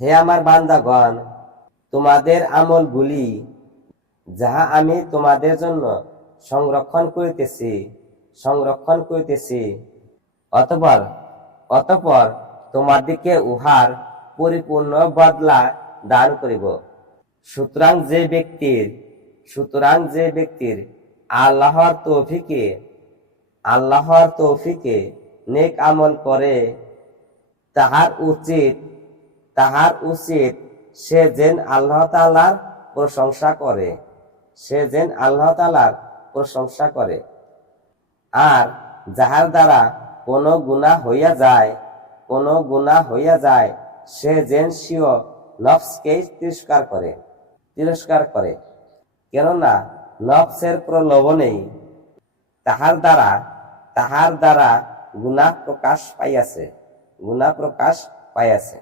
হে আমার বান্দাগণ, তোমাদের আমলগুলি যাহা আমি তোমাদের জন্য সংরক্ষণ করিতেছি অতঃপর তোমাদিকে উহার পরিপূর্ণ বদলা দান করিব। সুতরাং যে ব্যক্তির আল্লাহর তৌফিকে নেক আমল করে, তাহার উচিত সে যেন আল্লাহ তাআলার প্রশংসা করে। আর যাহার দ্বারা কোনো গুনাহ হইয়া যায় সে যেন স্বীয় নফসকে তিরস্কার করে, কেননা নফসের প্রলোভনেই তাহার দ্বারা গুনাহ প্রকাশ পাইয়াছে।